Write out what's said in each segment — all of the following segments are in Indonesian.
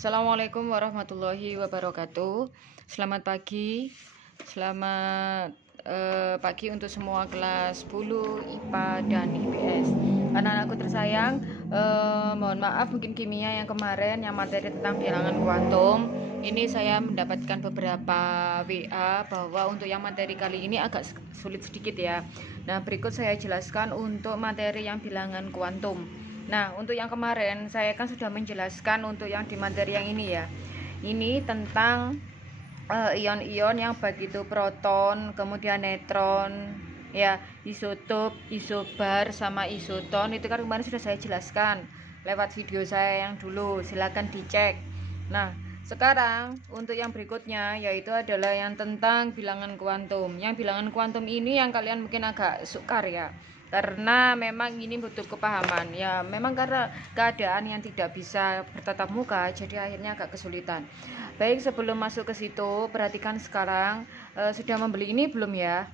Assalamualaikum warahmatullahi wabarakatuh. Selamat pagi. Selamat pagi untuk semua kelas 10 IPA dan IPS. Anak-anakku tersayang, mohon maaf mungkin kimia yang kemarin yang materi tentang bilangan kuantum ini saya mendapatkan beberapa WA bahwa untuk yang materi kali ini agak sulit sedikit ya. Nah, berikut saya jelaskan untuk materi yang bilangan kuantum. Nah, untuk yang kemarin saya kan sudah menjelaskan untuk yang di materi yang ini ya. Ini tentang ion-ion yang baik itu proton, kemudian neutron, ya, isotop, isobar sama isoton. Itu kan kemarin sudah saya jelaskan lewat video saya yang dulu. Silakan dicek. Nah, sekarang untuk yang berikutnya yaitu adalah yang tentang bilangan kuantum. Yang bilangan kuantum ini yang kalian mungkin agak sukar ya, karena memang ini butuh kepahaman ya, memang karena keadaan yang tidak bisa bertatap muka jadi akhirnya agak kesulitan. Baik, sebelum masuk ke situ perhatikan sekarang, sudah membeli ini belum ya?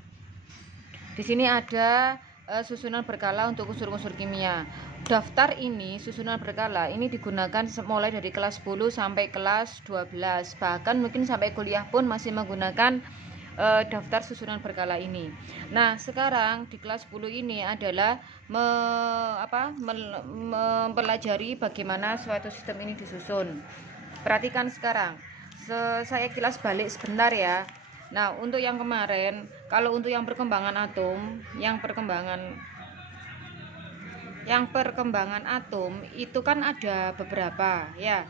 Di sini ada susunan berkala untuk unsur-unsur kimia. Daftar ini susunan berkala ini digunakan mulai dari kelas 10 sampai kelas 12, bahkan mungkin sampai kuliah pun masih menggunakan daftar susunan berkala ini. Nah, sekarang di kelas 10 ini adalah mempelajari bagaimana suatu sistem ini disusun. Perhatikan sekarang, saya kilas balik sebentar ya. Nah, untuk yang kemarin, kalau untuk yang perkembangan atom, yang perkembangan atom itu kan ada beberapa ya.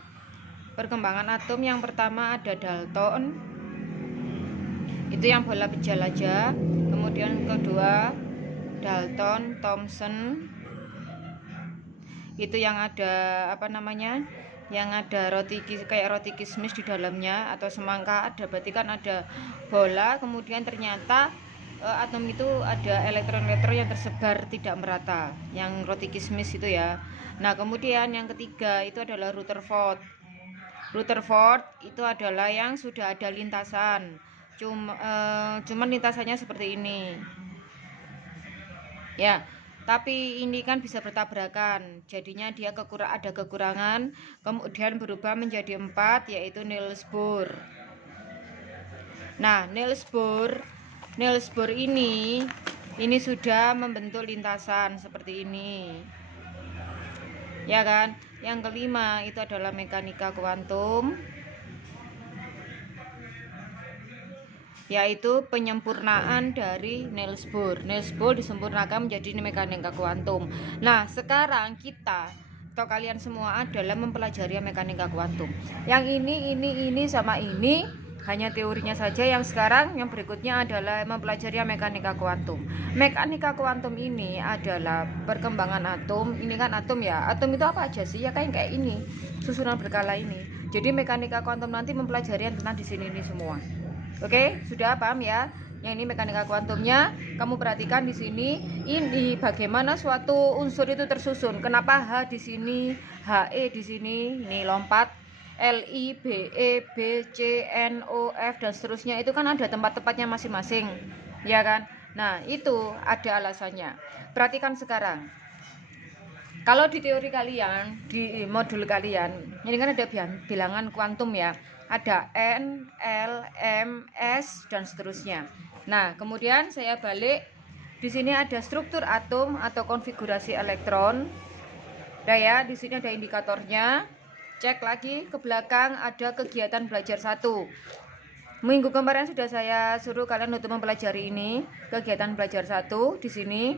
Perkembangan atom yang pertama ada Dalton, itu yang bola penjelajah. Kemudian kedua Dalton, Thomson, itu yang ada yang ada roti kayak roti kismis di dalamnya atau semangka ada, berarti kan ada bola. Kemudian ternyata atom itu ada elektron-elektron yang tersebar tidak merata, yang roti kismis itu ya. Nah, kemudian yang ketiga itu adalah Rutherford. Rutherford itu adalah yang sudah ada lintasan, cuman lintasannya seperti ini ya, tapi ini kan bisa bertabrakan, jadinya dia ada kekurangan, kemudian berubah menjadi 4, yaitu Niels Bohr. Nah, Niels Bohr ini sudah membentuk lintasan seperti ini ya kan. Yang kelima itu adalah mekanika kuantum, yaitu penyempurnaan dari Niels Bohr. Niels Bohr disempurnakan menjadi mekanika kuantum. Nah, sekarang kita atau kalian semua adalah mempelajari mekanika kuantum. Yang ini sama ini hanya teorinya saja. Yang sekarang yang berikutnya adalah mempelajari mekanika kuantum. Mekanika kuantum ini adalah perkembangan atom. Ini kan atom ya. Atom itu apa aja sih? Ya kayak ini, susunan berkala ini. Jadi mekanika kuantum nanti mempelajari yang tentang di sini ini semua. Oke, sudah paham ya? Yang ini mekanika kuantumnya. Kamu perhatikan di sini, ini bagaimana suatu unsur itu tersusun. Kenapa H di sini, He di sini, ini lompat Li, Be, Bc, No, F dan seterusnya. Itu kan ada tempat-tempatnya masing-masing, ya kan? Nah, itu ada alasannya. Perhatikan sekarang. Kalau di teori kalian, di modul kalian, ini kan ada bilangan kuantum ya. Ada N, L, M, S dan seterusnya. Nah, kemudian saya balik. Di sini ada struktur atom atau konfigurasi elektron. Nah ya, di sini ada indikatornya. Cek lagi ke belakang, ada kegiatan belajar 1. Minggu kemarin sudah saya suruh kalian untuk mempelajari ini, kegiatan belajar 1 di sini.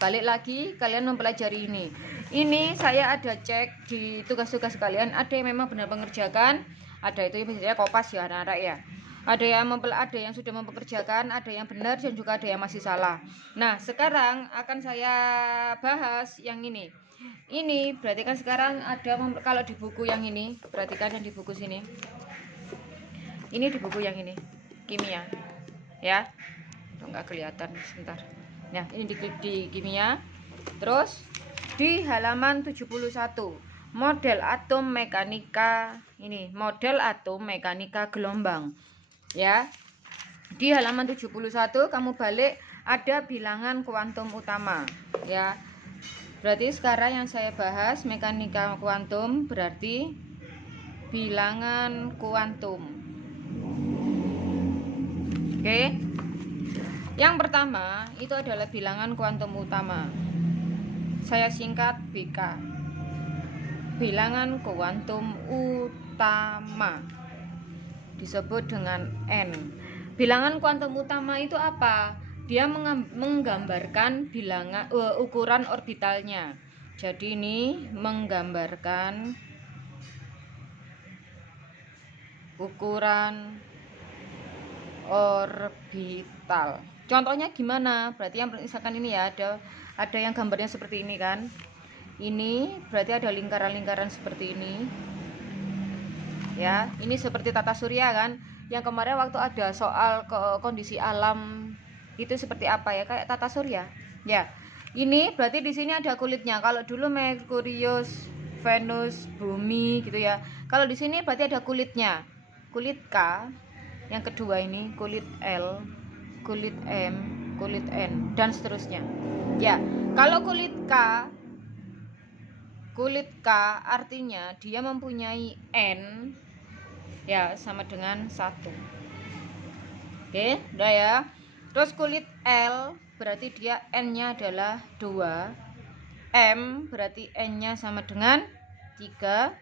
Balik lagi kalian mempelajari ini. Ini saya ada cek di tugas-tugas kalian, ada yang memang benar mengerjakan, ada itu biasanya kopas ya anak-anak ya. Ada yang sudah mempekerjakan, ada yang benar dan juga ada yang masih salah. Nah, sekarang akan saya bahas yang ini. Ini berarti kan sekarang ada kalau di buku yang ini, perhatikan yang di buku sini. Ini di buku yang ini, kimia. Ya. Enggak kelihatan sebentar. Nah, ini di kimia. Terus di halaman 71, model atom mekanika, ini model atom mekanika gelombang. Ya. Di halaman 71 kamu balik ada bilangan kuantum utama, ya. Berarti sekarang yang saya bahas mekanika kuantum berarti bilangan kuantum. Oke. Yang pertama itu adalah bilangan kuantum utama. Saya singkat BK. Bilangan kuantum utama disebut dengan N. Bilangan kuantum utama itu apa? Dia menggambarkan bilangan ukuran orbitalnya. Jadi ini menggambarkan ukuran orbital. Contohnya gimana? Berarti yang misalkan ini ya, ada yang gambarnya seperti ini kan. Ini berarti ada lingkaran-lingkaran seperti ini. Ya, ini seperti tata surya kan. Yang kemarin waktu ada soal kondisi alam itu seperti apa ya? Kayak tata surya. Ya. Ini berarti di sini ada kulitnya. Kalau dulu Merkurius, Venus, Bumi gitu ya. Kalau di sini berarti ada kulitnya. Kulit K, yang kedua ini kulit L, kulit M, kulit N, dan seterusnya. Ya, kalau kulit K artinya dia mempunyai N ya sama dengan 1. Oke, udah ya. Terus kulit L berarti dia N-nya adalah 2. M berarti N-nya sama dengan 3.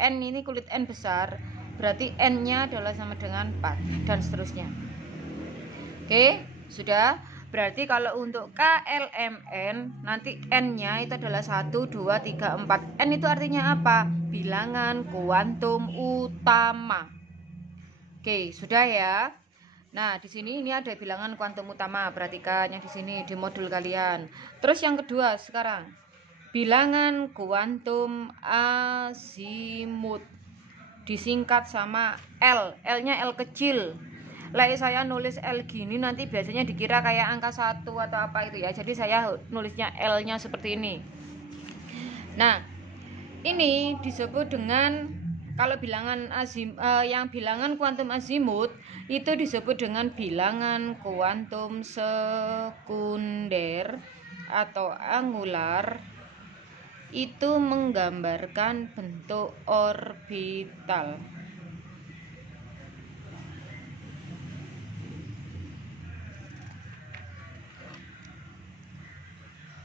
N ini kulit N besar berarti N-nya adalah sama dengan 4 dan seterusnya. Oke, sudah. Berarti kalau untuk KLMN nanti N-nya itu adalah 1, 2, 3, 4. N itu artinya apa? Bilangan kuantum utama. Oke, sudah ya. Nah, di sini ini ada bilangan kuantum utama. Perhatikan yang di sini di modul kalian. Terus yang kedua sekarang, bilangan kuantum azimut. Disingkat sama L. L-nya L kecil. Saya nulis L gini nanti biasanya dikira kayak angka 1 atau apa itu ya. Jadi saya nulisnya L-nya seperti ini. Nah, ini disebut dengan kalau bilangan yang bilangan kuantum azimut itu disebut dengan bilangan kuantum sekunder atau angular. Itu menggambarkan bentuk orbital.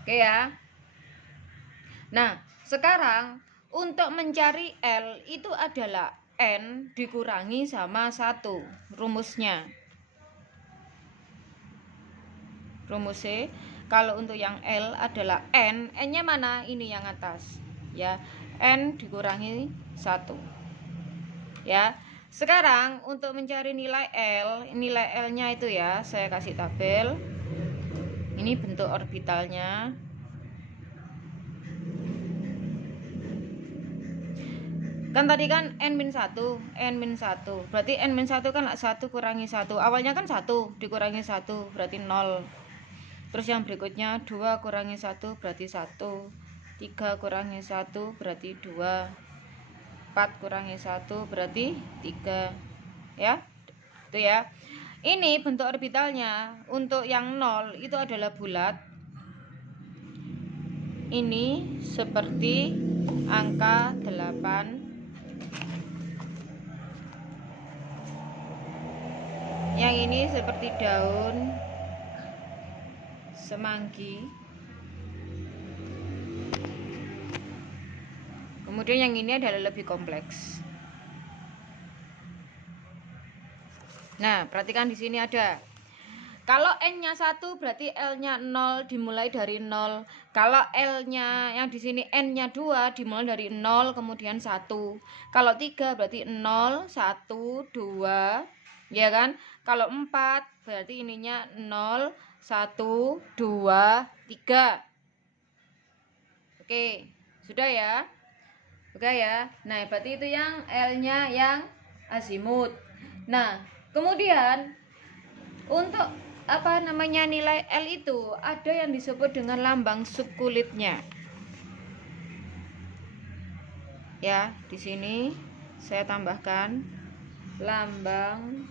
Oke ya. Nah, sekarang untuk mencari L itu adalah N dikurangi sama 1 rumusnya. Rumusnya kalau untuk yang L adalah N-nya mana? Ini yang atas ya. N dikurangi 1. Ya. Sekarang untuk mencari nilai L-nya itu ya, saya kasih tabel. Ini bentuk orbitalnya. Kan tadi kan N-1, berarti N-1 kan 1 kurangi 1. Awalnya kan 1 dikurangi 1 berarti 0. Terus yang berikutnya 2 kurangi 1 berarti 1. 3 kurangi 1 berarti 2. 4 kurangi 1 berarti 3. Ya. Itu ya. Ini bentuk orbitalnya. Untuk yang 0 itu adalah bulat. Ini seperti angka 8. Yang ini seperti daun semanggi. Kemudian yang ini adalah lebih kompleks. Nah, perhatikan di sini ada. Kalau N-nya 1 berarti L-nya 0 dimulai dari 0. Kalau L-nya yang di sini N-nya 2 dimulai dari 0 kemudian 1. Kalau 3 berarti 0, 1, 2, ya kan? Kalau 4 berarti ininya 0, 1, 2, 3. Oke, sudah ya? Oke ya. Nah, berarti itu yang L-nya yang azimut. Nah, kemudian untuk nilai L itu ada yang disebut dengan lambang subkulitnya. Ya, di sini saya tambahkan lambang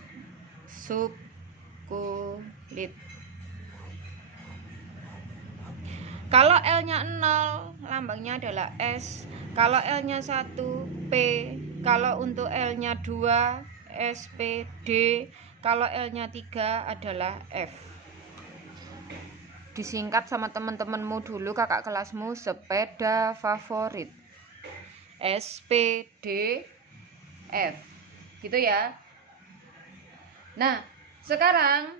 subkulit. Kalau L-nya 0, lambangnya adalah S. Kalau L-nya 1 P, kalau untuk L-nya 2 SP, D, kalau L-nya 3 adalah F. Disingkat sama teman-temanmu dulu, kakak kelasmu, sepeda favorit. SP, D, F. Gitu ya. Nah, sekarang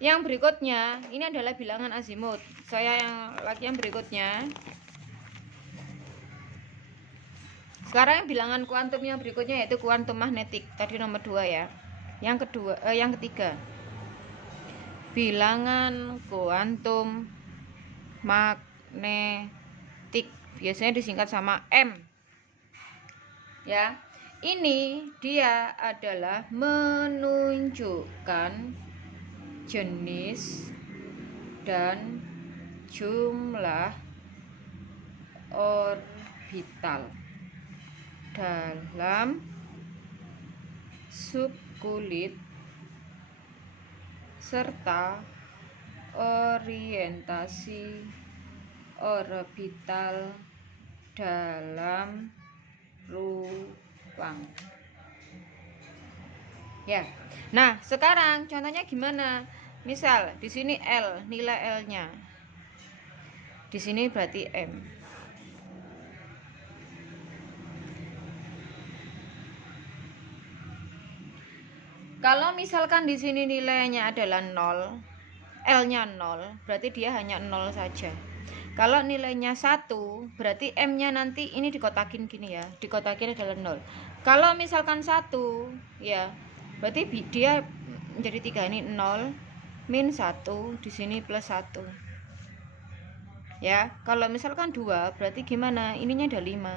yang berikutnya ini adalah bilangan azimut. Yang berikutnya. Sekarang bilangan kuantum yang berikutnya yaitu kuantum magnetik. Tadi nomor 2 ya. Yang ketiga. Bilangan kuantum magnetik. Biasanya disingkat sama M. Ya. Ini dia adalah menunjukkan jenis dan jumlah orbital dalam subkulit serta orientasi orbital dalam ruang. Ya. Nah, sekarang contohnya gimana? Misal di sini L, nilai L-nya. Di sini berarti M. Kalau misalkan di sini nilainya adalah 0, L-nya 0, berarti dia hanya 0 saja. Kalau nilainya 1, berarti M-nya nanti ini dikotakin gini ya. Dikotakin adalah 0. Kalau misalkan 1, ya, berarti dia menjadi 3 ini 0 min 1, di sini plus 1. Ya, kalau misalkan 2, berarti gimana? Ininya ada 5.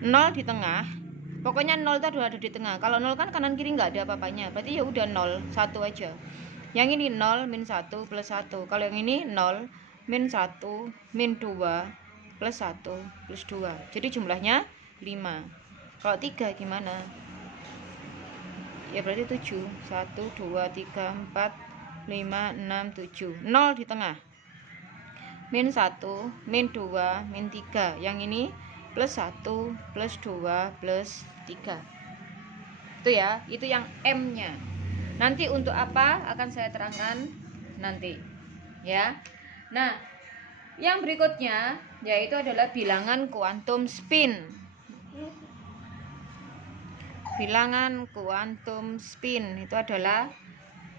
0 di tengah. Pokoknya 0 itu ada di tengah. Kalau 0 kan kanan kiri nggak ada apa-apanya. Berarti ya udah 0, 1 aja. Yang ini 0 min 1 plus 1. Kalau yang ini 0 min 1 min 2 plus 1 plus 2. Jadi jumlahnya 5. Kalau 3 gimana? Ya berarti 7. 1, 2, 3, 4, 5, 6, 7. 0 di tengah. Min 1, min 2, min 3. Yang ini plus 1, plus 2, plus 3. Itu ya, itu yang M-nya. Nanti untuk apa akan saya terangkan nanti. Ya. Nah, yang berikutnya yaitu adalah bilangan kuantum spin. Bilangan kuantum spin itu adalah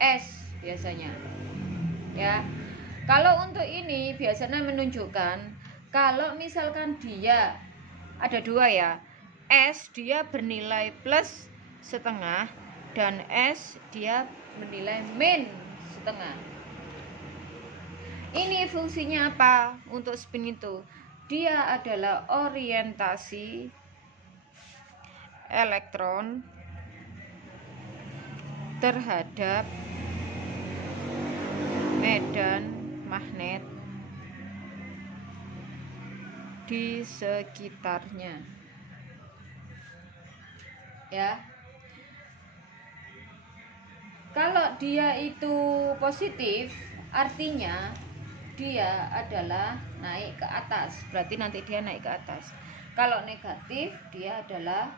S biasanya. Ya. Kalau untuk ini biasanya menunjukkan kalau misalkan dia ada 2 ya. S dia bernilai plus setengah dan S dia bernilai min setengah. Ini fungsinya apa untuk spin itu? Dia adalah orientasi elektron terhadap medan magnet di sekitarnya. Ya. Kalau dia itu positif, artinya dia adalah naik ke atas. Berarti nanti dia naik ke atas. Kalau negatif, dia adalah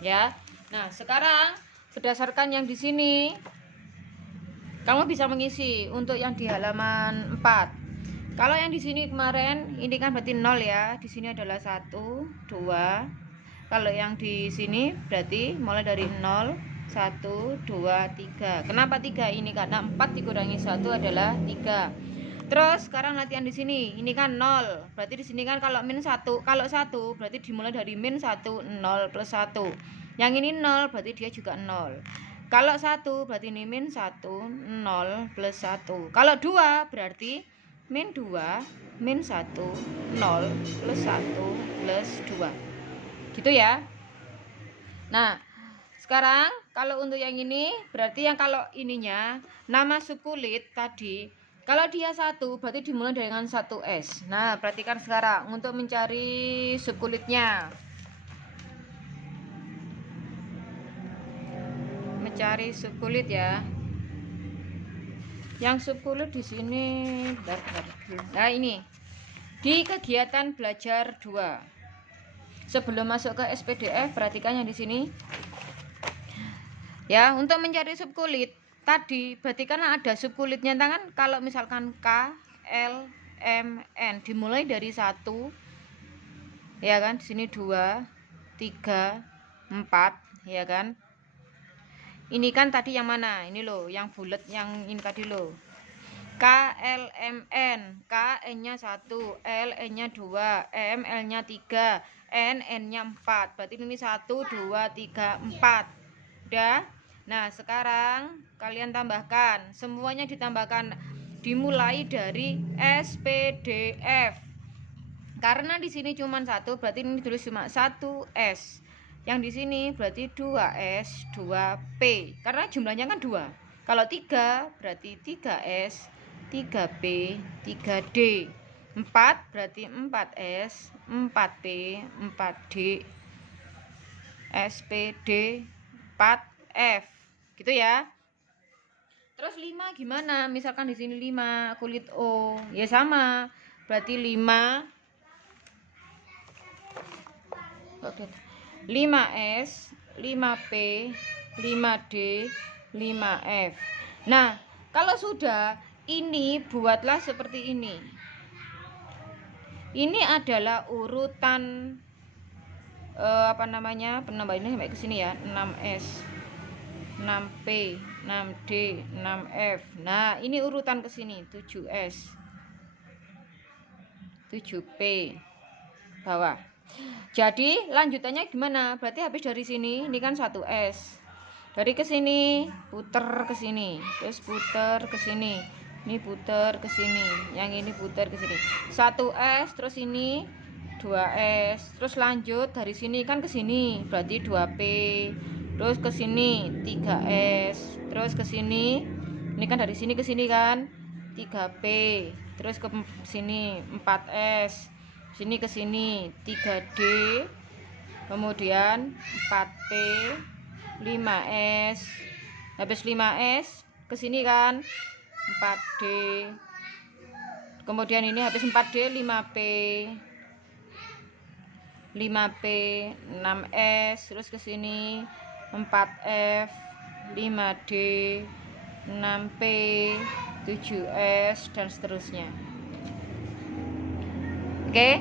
ya. Nah, sekarang berdasarkan yang di sini kamu bisa mengisi untuk yang di halaman 4. Kalau yang di sini kemarin ini kan berarti 0 ya. Di sini adalah 1, 2. Kalau yang di sini berarti mulai dari 0, 1, 2, 3. Kenapa 3 ini? Karena 4 dikurangi 1 adalah 3. Terus sekarang latihan di sini. Ini kan 0. Berarti di sini kan kalau min 1, kalau 1 berarti dimulai dari min 1, 0 plus 1. Yang ini 0 berarti dia juga 0. Kalau 1 berarti ini min 1, 0 plus 1. Kalau 2 berarti min 2, min 1, 0 plus 1 plus 2. Gitu ya. Nah, sekarang kalau untuk yang ini berarti yang kalau ininya nama subkulit tadi, kalau dia 1 berarti dimulai dengan 1S. Nah, perhatikan sekarang untuk mencari subkulitnya. Mencari subkulit ya. Yang subkulit di sini bentar. Nah, ini. di kegiatan belajar 2. Sebelum masuk ke SPDF, perhatikan yang di sini. Ya, untuk mencari subkulit tadi, berarti kan ada subkulitnya tangan. Kalau misalkan K, L, M, N dimulai dari 1, ya kan? Di sini 2, 3, 4, ya kan? Ini kan tadi yang mana? Ini loh, yang bulat yang ini tadi loh. K, L, M, N. K, N-nya 1, L, N-nya 2, M, L-nya 3, N, N-nya 4. Berarti ini 1, 2, 3, 4. Udah? Nah, sekarang kalian tambahkan. Semuanya ditambahkan. Dimulai dari SPDF. Karena di sini cuma 1, berarti ini tulis cuma 1S. Yang di sini berarti 2S, 2P. Karena jumlahnya kan 2. Kalau 3 berarti 3S, 3P, 3D. 4 berarti 4S, 4P, 4D, SPD, 4F. Gitu ya. Terus 5 gimana? Misalkan di sini 5 kulit O, ya sama. Berarti 5S, 5P, 5D, 5F. Nah, kalau sudah, ini buatlah seperti ini. Ini adalah urutan penambah ini sampai ke sini ya. 6S, 6P, 6D, 6F. Nah, ini urutan ke sini, 7S, 7P bawah. Jadi lanjutannya gimana? Berarti habis dari sini, ini kan 1S. Dari ke sini, puter ke sini, terus puter ke sini. Ini puter ke sini, yang ini puter ke sini. 1S, terus ini 2S, terus lanjut dari sini kan ke sini, berarti 2P. Terus ke sini 3S, terus ke sini. Ini kan dari sini ke sini kan 3P, terus ke sini 4S. Sini ke sini 3D, kemudian 4P, 5S, habis 5S ke sini kan 4D, kemudian ini habis 4D 5P, 5P, 6S, terus ke sini 4F, 5D, 6P, 7S, dan seterusnya. Oke.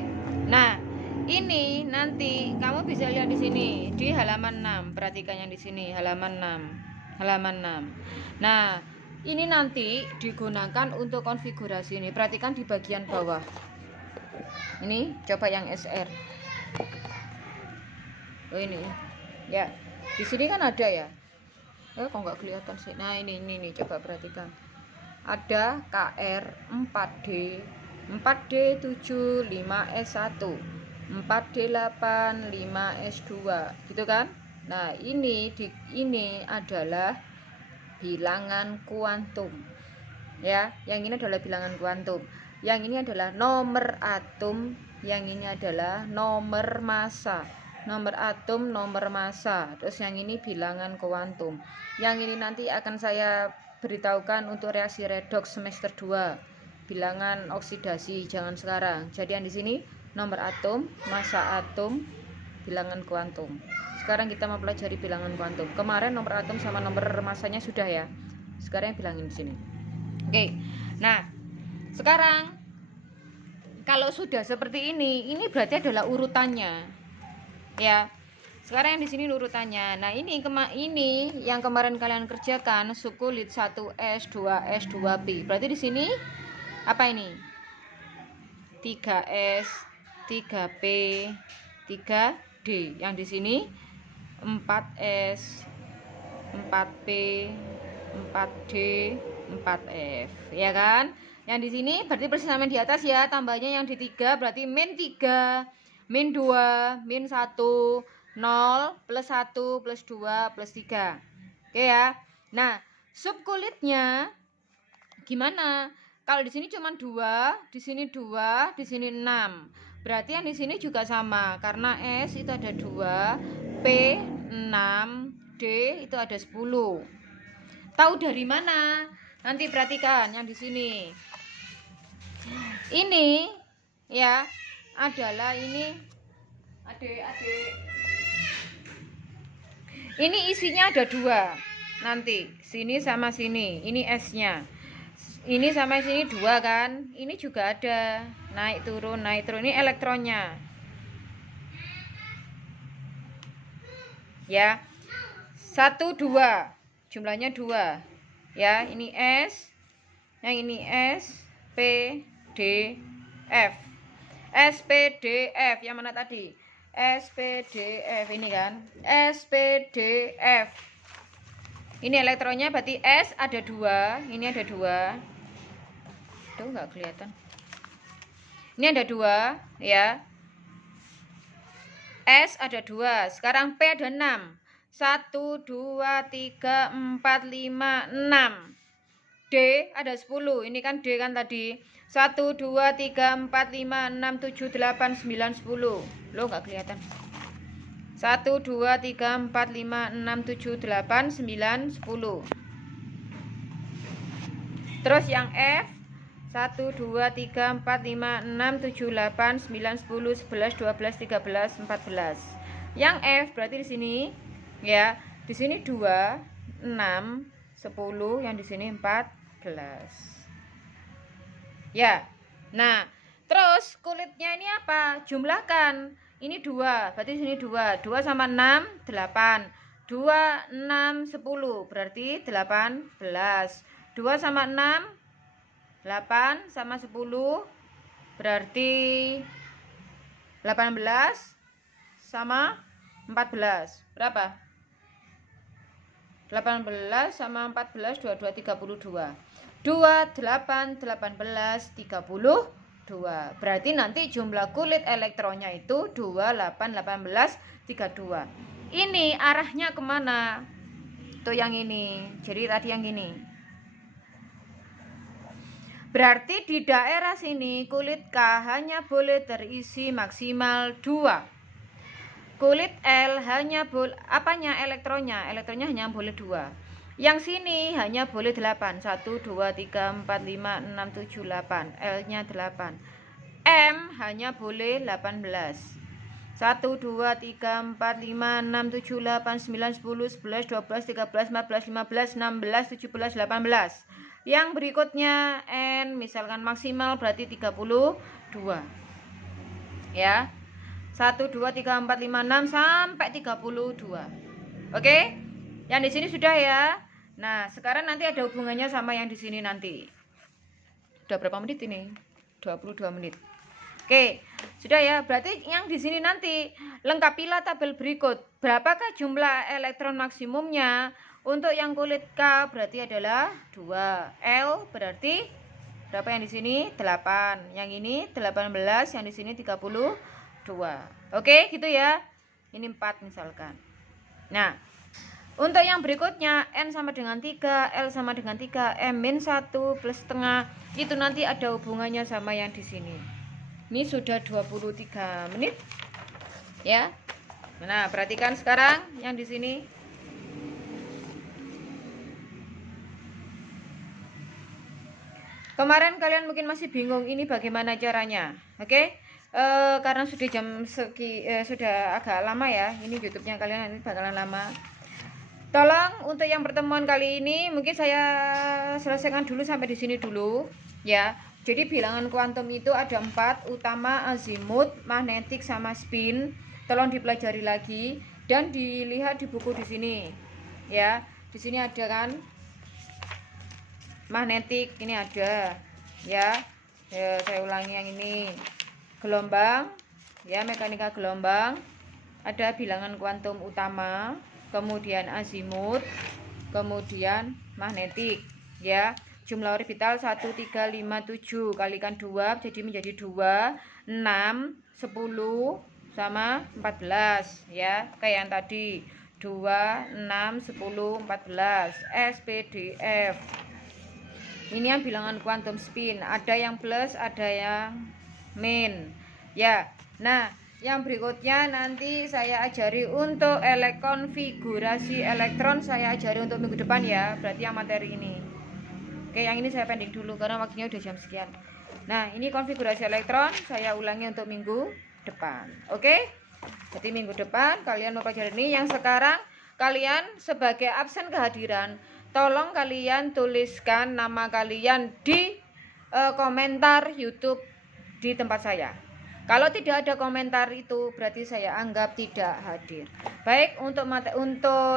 Nah, ini nanti kamu bisa lihat di sini di halaman 6. Perhatikan yang di sini, halaman 6. Halaman 6. Nah, ini nanti digunakan untuk konfigurasi ini. Perhatikan di bagian bawah. Ini coba yang SR. Oh, ini. Ya. Di sini kan ada ya. Kok nggak kelihatan sih? Nah, ini coba perhatikan. Ada KR 4D, 4D7, 5S1, 4D8, 5S2, gitu kan? Nah, ini adalah bilangan kuantum. Ya, yang ini adalah bilangan kuantum. Yang ini adalah nomor atom, yang ini adalah nomor massa. Nomor atom, nomor massa. Terus yang ini bilangan kuantum. Yang ini nanti akan saya beritahukan untuk reaksi redoks semester 2. Bilangan oksidasi, jangan sekarang. Jadi yang di sini nomor atom, massa atom, bilangan kuantum. Sekarang kita mau pelajari bilangan kuantum. Kemarin nomor atom sama nomor massanya sudah ya. Sekarang yang bilangin di sini. Oke. Nah, sekarang kalau sudah seperti ini berarti adalah urutannya. Ya. Sekarang yang di sini urutannya. Nah, ini yang kemarin kalian kerjakan subkulit 1S, 2S, 2P. Berarti di sini apa ini? 3S, 3P, 3D. Yang di sini 4S, 4P, 4D, 4F, ya kan? Yang di sini berarti persamaan di atas ya, tambahnya yang di 3 berarti min 3, min 2, min 1, 0, plus 1, plus 2, plus 3. Oke ya. Nah, subkulitnya gimana? Kalau di sini cuma 2, di sini 2, di sini 6. Berarti yang di sini juga sama, karena S itu ada 2, P 6, D itu ada 10. Tahu dari mana? Nanti perhatikan yang di sini. Ini ya adalah ini adik-adik. Ini isinya ada 2. Nanti sini sama sini. Ini S-nya. Ini sama sini 2 kan? Ini juga ada. Naik turun, naik turun. Ini elektronnya. Ya. 1 2. Jumlahnya 2. Ya, ini S. Yang ini S, P, D, F. S, P, D, F. Yang mana tadi? S, P, D, F. Ini kan? S, P, D, F. Ini elektronnya berarti S ada 2. Ini ada 2. Tuh nggak kelihatan. Ini ada 2. Ya. S ada 2. Sekarang P ada 6. 1, 2, 3, 4, 5, 6. D ada 10. Ini kan D kan tadi. 1, 2, 3, 4, 5, 6, 7, 8, 9, 10. Loh nggak kelihatan. 1, 2, 3, 4, 5, 6, 7, 8, 9, 10. Terus yang F 1, 2, 3, 4, 5, 6, 7, 8, 9, 10, 11, 12, 13, 14. Yang F berarti di sini ya. Di sini 2, 6, 10, yang di sini 14. Ya. Nah, terus kulitnya ini apa? Jumlahkan. Ini 2, berarti sini 2. 2 sama 6, 8. 2, 6, 10, berarti 18. 2 sama 6, 8 sama 10, berarti 18 sama 14. Berapa? 18 sama 14, 22, 32. 2, 8, 18, 32. Berarti nanti jumlah kulit elektronnya itu 2, 8, 18, 32. Ini arahnya kemana? Tuh yang ini. Jadi tadi yang ini. Berarti di daerah sini kulit K hanya boleh terisi maksimal 2. Kulit L hanya boleh elektronnya hanya boleh 2. Yang sini hanya boleh 8. 1, 2, 3, 4, 5, 6, 7, 8. L-nya 8. M hanya boleh 18. 1, 2, 3, 4, 5, 6, 7, 8, 9, 10, 11, 12, 13, 14, 15, 16, 17, 18. Yang berikutnya N misalkan maksimal berarti 32. Ya. 1, 2, 3, 4, 5, 6 sampai 32. Oke? Yang di sini sudah ya. Nah, sekarang nanti ada hubungannya sama yang di sini nanti. Udah berapa menit ini? 22 menit. Oke, sudah ya. Berarti yang di sini nanti lengkapilah tabel berikut. Berapakah jumlah elektron maksimumnya? Untuk yang kulit K berarti adalah 2. L berarti berapa yang di sini? 8. Yang ini 18, yang di sini 32. Oke, gitu ya. Ini 4 misalkan. Nah, untuk yang berikutnya N sama dengan 3, L sama dengan 3, M min 1 plus setengah. Itu nanti ada hubungannya sama yang di sini. Ini sudah 23 menit. Ya. Nah, perhatikan sekarang yang di sini. Kemarin kalian mungkin masih bingung ini bagaimana caranya. Oke? Karena sudah sudah agak lama ya. Ini YouTube-nya kalian nanti bakalan lama. Tolong untuk yang pertemuan kali ini mungkin saya selesaikan dulu sampai di sini dulu ya. Jadi bilangan kuantum itu ada 4, utama, azimut, magnetik sama spin. Tolong dipelajari lagi dan dilihat di buku di sini. Ya, di sini ada kan magnetik, ini ada ya. Saya ulangi yang ini. Gelombang ya, mekanika gelombang. Ada bilangan kuantum utama, kemudian azimut, kemudian magnetik ya. Jumlah orbital 1, 3, 5, 7 kalikan 2 jadi menjadi 2, 6, 10 sama 14 ya. Kayak yang tadi 2, 6, 10, 14. S, P, D, F. Ini yang bilangan kuantum spin. Ada yang plus, ada yang min ya. Nah, yang berikutnya nanti saya ajari untuk konfigurasi elektron, saya ajari untuk minggu depan ya. Berarti yang materi ini. Oke, yang ini saya pending dulu karena waktunya udah jam sekian. Nah, ini konfigurasi elektron saya ulangi untuk minggu depan. Oke? Jadi minggu depan kalian mempelajari ini. Yang sekarang kalian sebagai absen kehadiran, tolong kalian tuliskan nama kalian di komentar YouTube di tempat saya. Kalau tidak ada komentar itu berarti saya anggap tidak hadir. Baik, untuk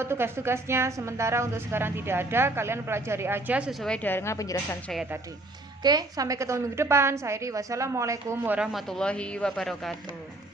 tugas-tugasnya sementara untuk sekarang tidak ada. Kalian pelajari aja sesuai dengan penjelasan saya tadi. Oke, sampai ketemu minggu depan. Saya Ri, wassalamualaikum warahmatullahi wabarakatuh.